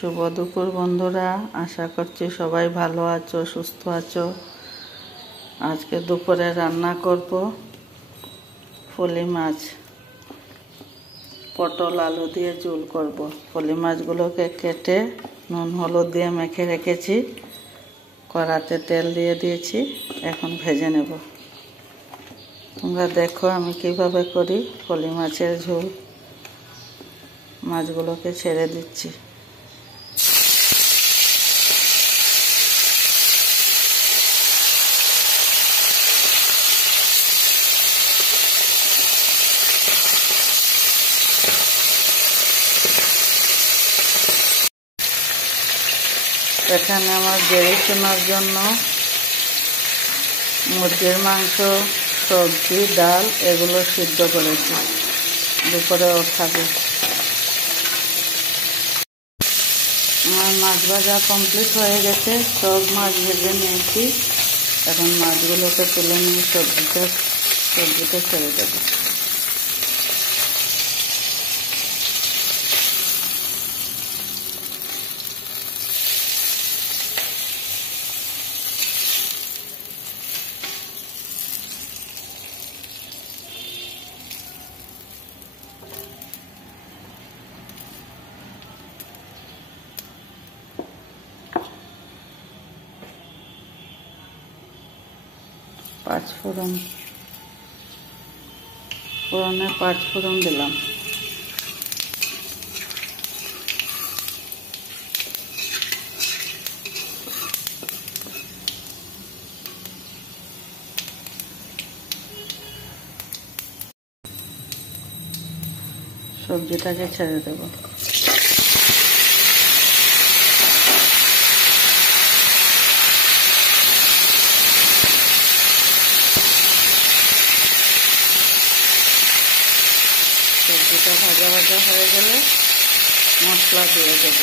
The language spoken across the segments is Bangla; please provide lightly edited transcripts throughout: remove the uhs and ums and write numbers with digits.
শুভ দুপুর বন্ধুরা, আশা করছি সবাই ভালো আছো, সুস্থ আছো। আজকে দুপুরে রান্না করব ফলি মাছ, পটল আলু দিয়ে ঝোল করব। ফলি মাছগুলোকে কেটে নুন হলুদ দিয়ে মেখে রেখেছি, কড়াতে তেল দিয়ে দিয়েছি, এখন ভেজে নেব। তোমরা দেখো আমি কিভাবে করি ফলি মাছের ঝোল। মাছগুলোকে ছেড়ে দিচ্ছি। এখানে আমার গ্রেভি শোনার জন্য মুরগির মাংস, সবজি, ডাল এগুলো সিদ্ধ করেছি, দুপুরেও খাবে। আমার মাছ ভাজা কমপ্লিট হয়ে গেছে, সব মাছ ভেজে নিয়েছি। এখন মাছগুলোকে তুলে নিয়ে সবজিতে ছেড়ে দেবো। ফোড়নে 5 ফোড়ন দিলাম। সবজিটাকে ছেড়ে দেব। সবজিটা ভাজা ভাজা হয়ে গেলে মশলা দিয়ে দেব।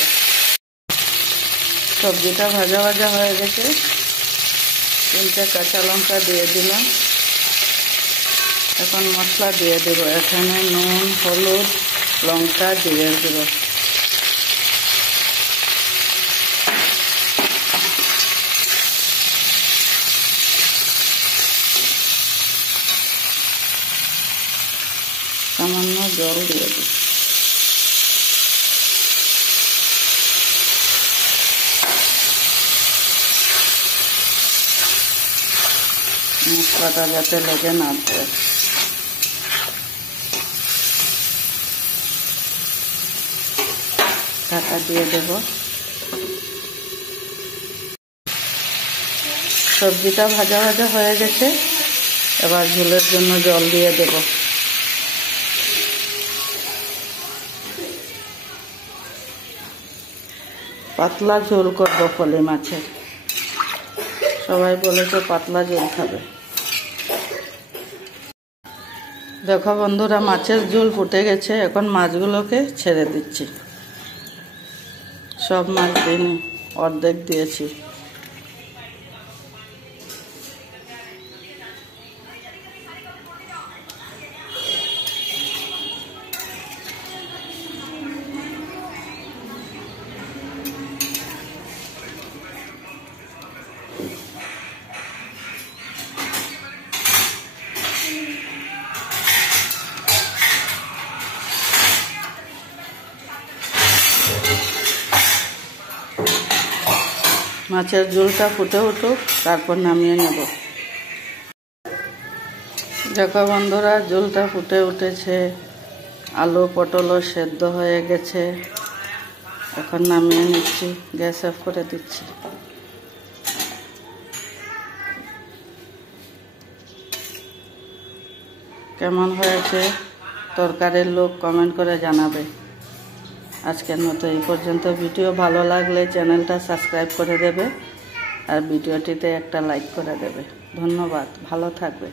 সবজিটা ভাজা ভাজা হয়ে গেছে, 3টে কাঁচা লঙ্কা দিয়ে দিলাম। এখন মশলা দিয়ে দেব। এখানে নুন, হলুদ, লঙ্কা, জিরে দেব। সামান্য জল দিয়ে দিই। মশলাটা যাতে লেগে না পড়ে। ঢাকা দিয়ে দেব। সবজিটা ভাজা ভাজা হয়ে গেছে, এবার ঝোলের জন্য জল দিয়ে দেব। পাতলা ঝোল করবো ফলি মাছের। সবাই বলেছে পাতলা ঝোল খাবে। দেখো বন্ধুরা, মাছের ঝোল ফুটে গেছে, এখন মাছগুলোকে ছেড়ে দিচ্ছি। সব মাছ দিইনি, অর্ধেক দিয়েছি। মাছের ঝোলটা ফুটে উঠুক, তারপর নামিয়ে নেব। দেখো বন্ধুরা, ঝোলটা ফুটে উঠেছে, আলু পটলও সেদ্ধ হয়ে গেছে। এখন নামিয়ে নিচ্ছি, গ্যাস অফ করে দিচ্ছি। কেমন হয়েছে তরকারির লোক কমেন্ট করে জানাবে। আজকের মতো এই পর্যন্ত। ভিডিও ভালো লাগলে চ্যানেলটা সাবস্ক্রাইব করে দেবে আর ভিডিওটিতে একটা লাইক করে দেবে। ধন্যবাদ, ভালো থাকবে।